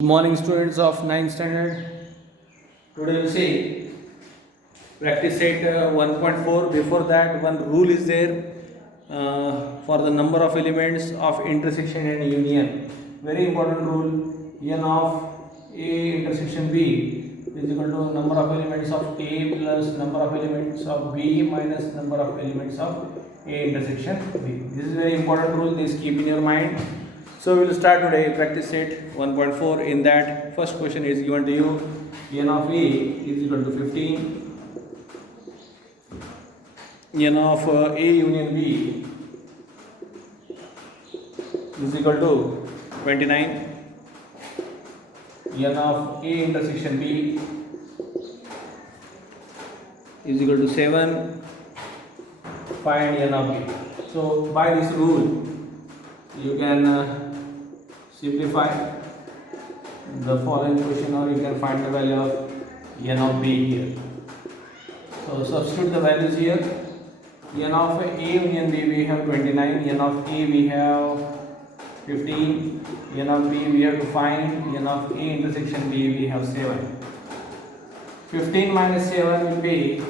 Good morning, students of 9th standard. Today we'll see practice set 1.4. Before that, one rule is there for the number of elements of intersection and union. Very important rule: n of a intersection b is equal to number of elements of a plus number of elements of b minus number of elements of a intersection b. This is very important rule. This keep in your mind. So we will start today practice set 1.4. In that, first question is given to you: n of a is equal to 15, n of a union b is equal to 29, n of a intersection b is equal to 7. Find n of b. So by this rule you can simplify the following question, or you can find the value of n of b here. So substitute the values here. n of a union b we have 29, n of a we have 15, n of b we have to find, n of a intersection b we have 7. 15 minus 7 will be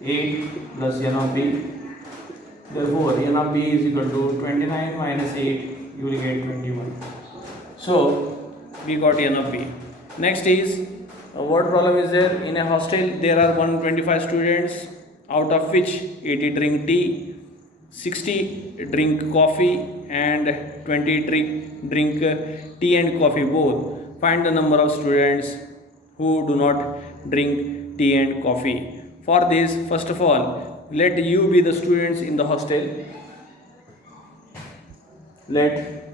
8 plus n of b. Therefore n of b is equal to 29 minus 8, you will get 21. So we got n of b. Next is what problem is there? In a hostel there are 125 students, out of which 80 drink tea, 60 drink coffee and 20 drink tea and coffee both. Find the number of students who do not drink tea and coffee. For this, first of all, let you be the students in the hostel. Let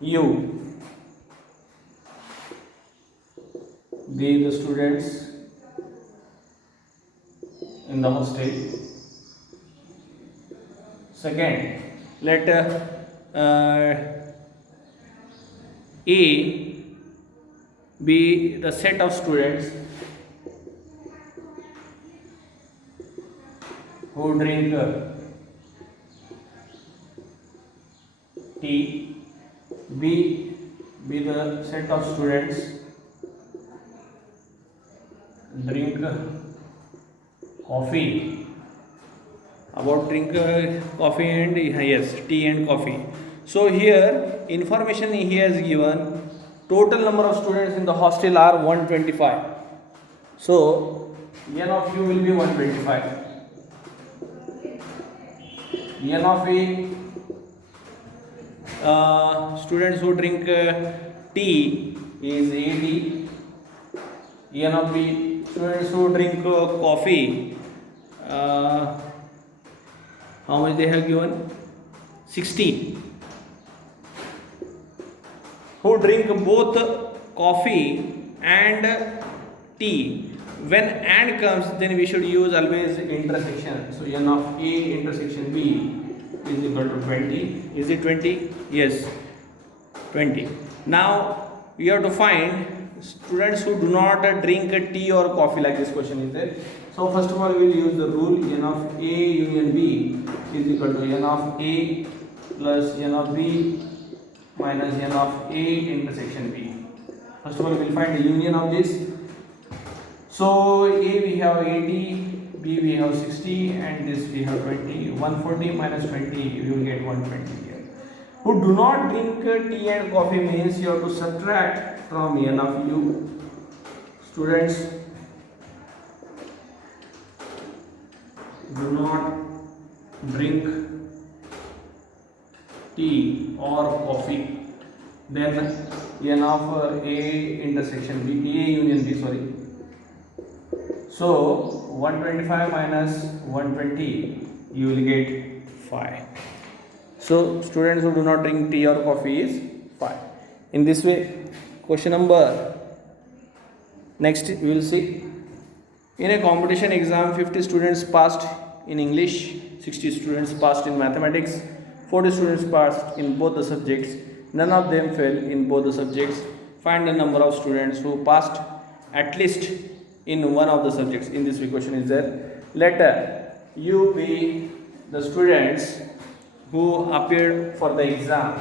you be the students in the hostel. Second, let A be the set of students who drink tea. B be the set of students drink coffee. About drink coffee and yes, tea and coffee. So here information he has given, total number of students in the hostel are 125. So n of u will be 125. n of a students who drink tea is 80. n of b students who drink coffee, how much they have given? 60. Who drink both coffee and tea. When and comes, then we should use always intersection. So n of a intersection b is equal to 20. Is it 20? Yes, 20. Now we have to find students who do not drink tea or coffee, like this question is there. So first of all we will use the rule: n of a union b is equal to n of a plus n of b minus n of a intersection b. First of all we will find the union of this. So a we have 80, b we have 60, and this we have 20. 140 minus 20, you will get 120 here. Who do not drink tea and coffee means you have to subtract from n of u. Students do not drink tea or coffee. Then n of a intersection b, a union b, sorry. So 125 minus 120, you will get 5. So students who do not drink tea or coffee is 5. In this way, question number next we will see. In a competition exam, 50 students passed in English, 60 students passed in mathematics, 40 students passed in both the subjects, none of them failed in both the subjects. Find the number of students who passed at least in one of the subjects. In this question is there. Let you be the students who appeared for the exam.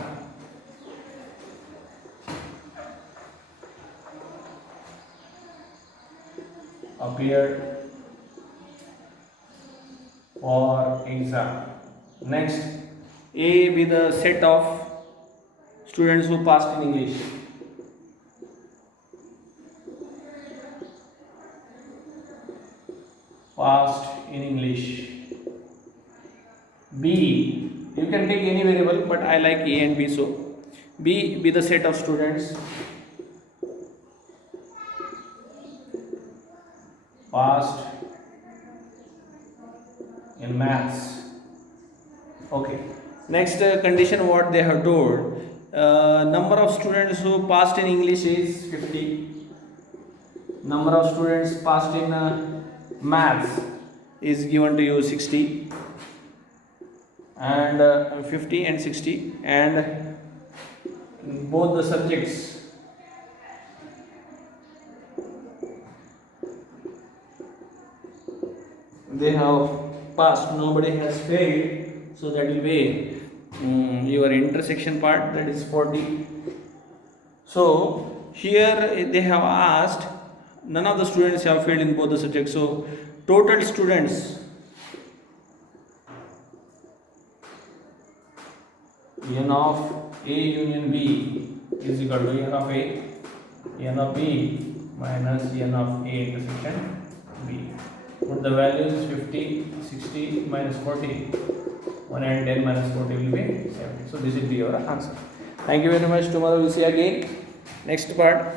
appeared for exam. Next, A be the set of students who passed in English. Passed in English. B, you can take any variable, but I like A and B, so B be the set of students passed in maths. Okay. Next condition what they have told, number of students who passed in English is 50. Number of students passed in maths is given to you 60 and 50 and 60, and both the subjects they have passed, nobody has failed, so that will be your intersection part, that is 40. So here they have asked none of the students have failed in both the subjects, so total students n of A union B is equal to n of A, n of B minus n of A intersection B. Put the values 50, 60 minus 40, 1 and 10 minus 40 will be 70. So this will be your answer. Thank you very much. Tomorrow we will see again next part.